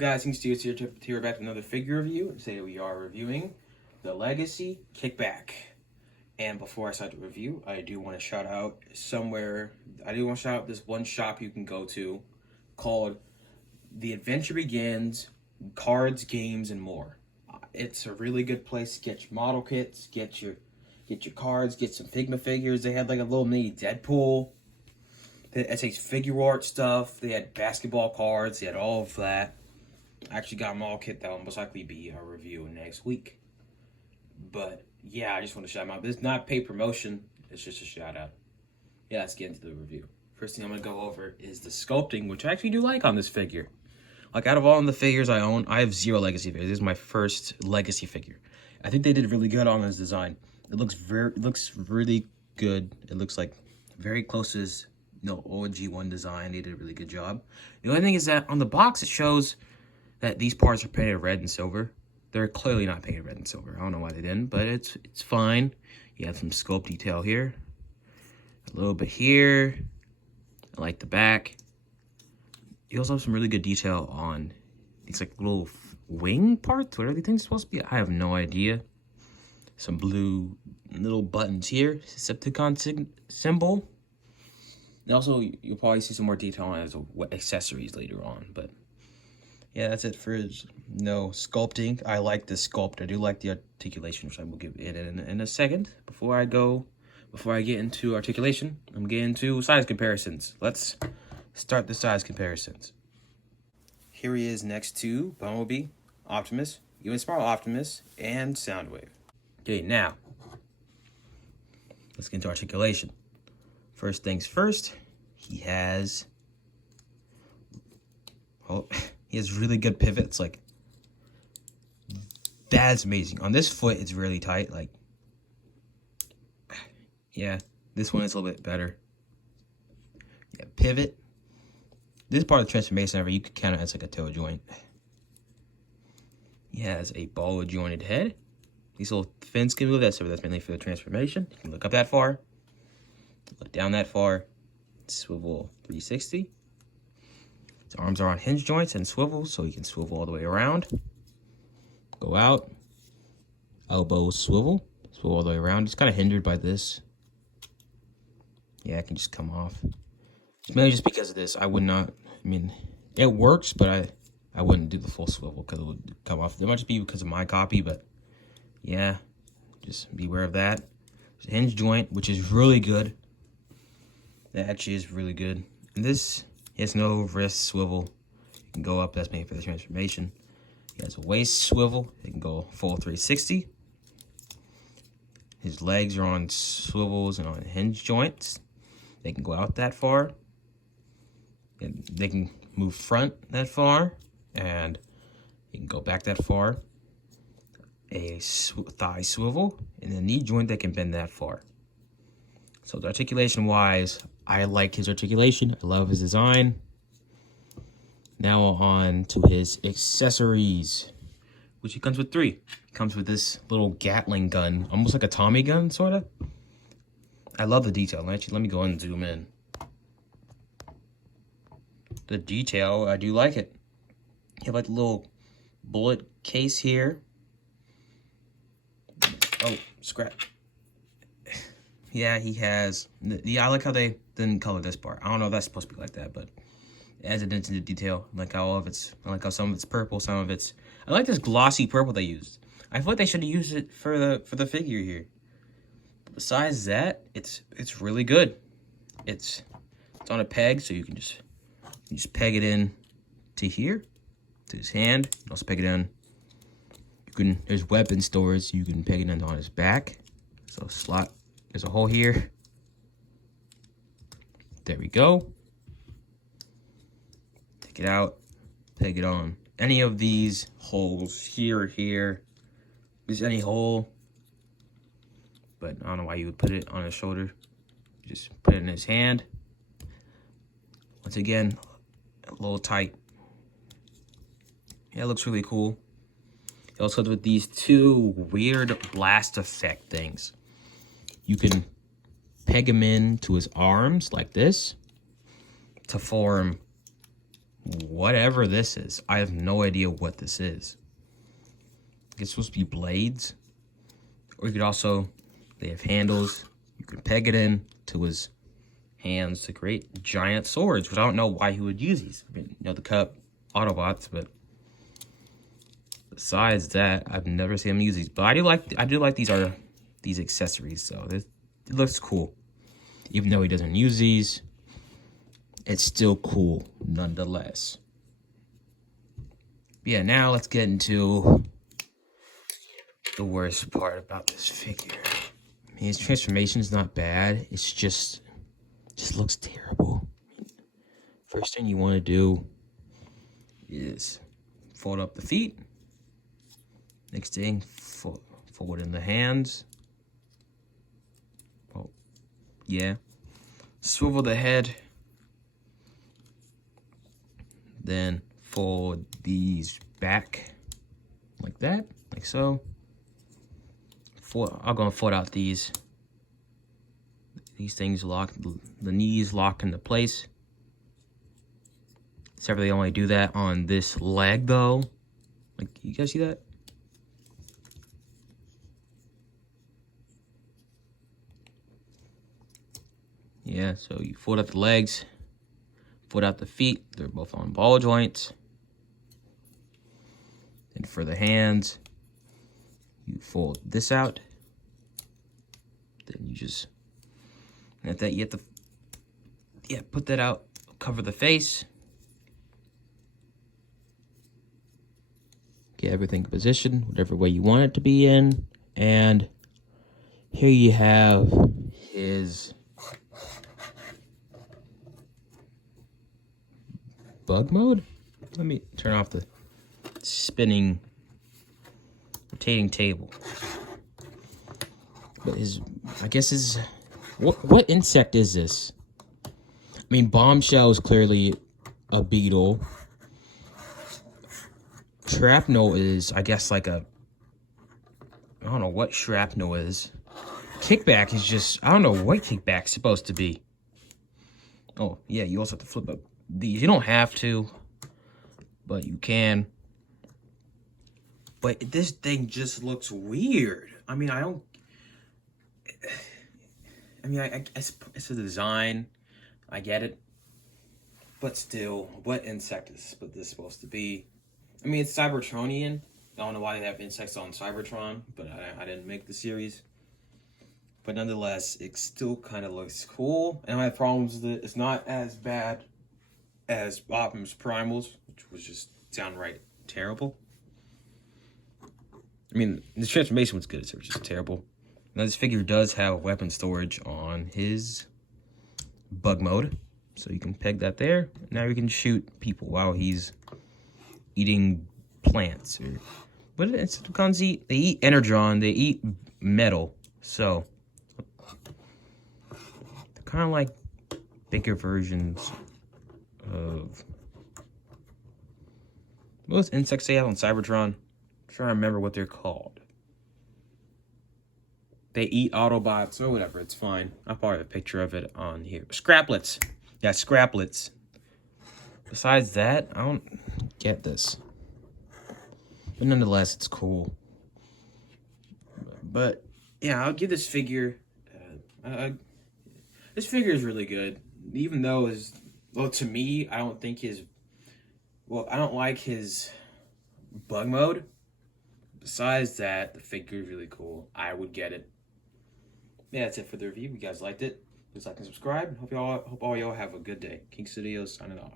guys? King Steve's here back with another figure review. And today we are reviewing the Legacy Kickback. And before I start the review, I do want to shout out this one shop you can go to called The Adventure Begins Cards, Games, and More. It's a really good place to get your model kits, get your cards, get some Figma figures. They had like a little mini Deadpool. It takes figure art stuff. They had basketball cards. They had all of that. I actually got a model kit that will most likely be a review next week. But yeah, I just want to shout them out. This is not paid promotion. It's just a shout out. Yeah, let's get into the review. First thing I'm going to go over is the sculpting, which I actually do like on this figure. Like, out of all the figures I own, I have 0 Legacy figures. This is my first Legacy figure. I think they did really good on this design. It looks really good. It looks like very close to his OG1 design. They did a really good job. The only thing is that on the box it shows that these parts are painted red and silver. They're clearly not painted red and silver. I don't know why they didn't, but it's fine. You have some sculpt detail here, a little bit here. I like the back. You also have some really good detail on these like little wing parts. What are these things supposed to be? I have no idea. Some blue little buttons here. Decepticon symbol. And also, you'll probably see some more detail on it as accessories later on. But yeah, that's it for sculpting. I like the sculpt. I do like the articulation, which I will give it in a second. Before I get into articulation, I'm getting into size comparisons. Let's start the size comparisons. Here he is next to Bumblebee, Optimus, even Small Optimus, and Soundwave. Okay, now let's get into articulation. First things first, he has really good pivots. Like, that's amazing. On this foot, it's really tight. Like, yeah, this one is a little bit better. Yeah, pivot. This part of the transformation, you could count it as like a toe joint. He has a ball jointed head. These little fins can move. That's mainly for the transformation. You can look up that far. Look down that far. Swivel 360. His arms are on hinge joints and swivel, so you can swivel all the way around. Go out. Elbow swivel. Swivel all the way around. It's kind of hindered by this. Yeah, it can just come off. It's mainly just because of this. I would not. I mean, it works, but I wouldn't do the full swivel because it would come off. It might just be because of my copy, but yeah, just be aware of that. There's a hinge joint, which is really good. That actually is really good. And this has no wrist swivel. You can go up. That's made for the transformation. He has a waist swivel. It can go full 360. His legs are on swivels and on hinge joints. They can go out that far. And they can move front that far. And you can go back that far. A thigh swivel. And a knee joint that can bend that far. So the articulation wise, I like his articulation. I love his design. Now on to his accessories, which he comes with 3. He comes with this little Gatling gun, almost like a Tommy gun, sort of. I love the detail. Actually, let me go and zoom in. The detail, I do like it. You have like a little bullet case here. Oh, scrap. Yeah, he has. I like how they didn't color this part. I don't know if that's supposed to be like that, but it adds it into the detail. I like how some of it's purple, some of it's. I like this glossy purple they used. I feel like they should have used it for the figure here. But besides that, it's really good. It's on a peg, so you can just peg it in to here, to his hand. You can also peg it in. There's weapon storage. You can peg it in on his back. So slot. There's a hole here. There we go. Take it out. Peg it on. Any of these holes here or here. There's any hole. But I don't know why you would put it on his shoulder. Just put it in his hand. Once again, a little tight. Yeah, it looks really cool. It also comes with these 2 weird blast effect things. You can peg him in to his arms like this to form whatever this is. I have no idea what this is. It's supposed to be blades. Or you could also, they have handles. You can peg it in to his hands to create giant swords, which I don't know why he would use these. I mean, you know, the Cup Autobots, but besides that, I've never seen him use these. But I do like these accessories, so it looks cool. Even though he doesn't use these, it's still cool nonetheless. Yeah, now let's get into the worst part about this figure. I mean, his transformation is not bad. It's just looks terrible. First thing you want to do is fold up the feet. Next thing, fold in the hands. Oh, yeah. Swivel the head. Then fold these back like that, like so. I'm gonna fold out these things lock, the knees lock into place. Except for they only do that on this leg though. Like, you guys see that? Yeah, so you fold out the legs, fold out the feet. They're both on ball joints. And for the hands, you fold this out. Then you just, at that, you have to, put that out, cover the face. Get everything positioned, whatever way you want it to be in. And here you have his bug mode. Let me turn off the spinning, rotating table. But I guess what insect is this? I mean, Bombshell is clearly a beetle. Shrapnel is, I guess, like I don't know what shrapnel is. Kickback is just, I don't know what kickback's supposed to be. Oh, yeah, you also have to flip up these. You don't have to, but you can. But this thing just looks weird. I mean, I it's a design. I get it. But still, what insect is this supposed to be? I mean, it's Cybertronian. I don't know why they have insects on Cybertron, but I didn't make the series. But nonetheless, it still kind of looks cool. And I have problems with it. It's not as bad as Optimus Primal's, which was just downright terrible. I mean, the transformation was good, so it was just terrible. Now, this figure does have weapon storage on his bug mode. So you can peg that there. Now you can shoot people while he's eating plants. What do Insecticons eat? They eat Energon. They eat metal. So they're kind of like bigger versions of most insects they have on Cybertron. I'm trying to remember what they're called. They eat Autobots or whatever. It's fine. I'll probably have a picture of it on here. Scraplets. Yeah, Scraplets. Besides that, I don't get this. But nonetheless, it's cool. But yeah, I'll give this figure. This figure is really good, even though to me, I don't think I don't like his bug mode. Besides that, the figure is really cool. I would get it. Yeah, that's it for the review. If you guys liked it, please like and subscribe. Hope all y'all have a good day. King Studios signing off.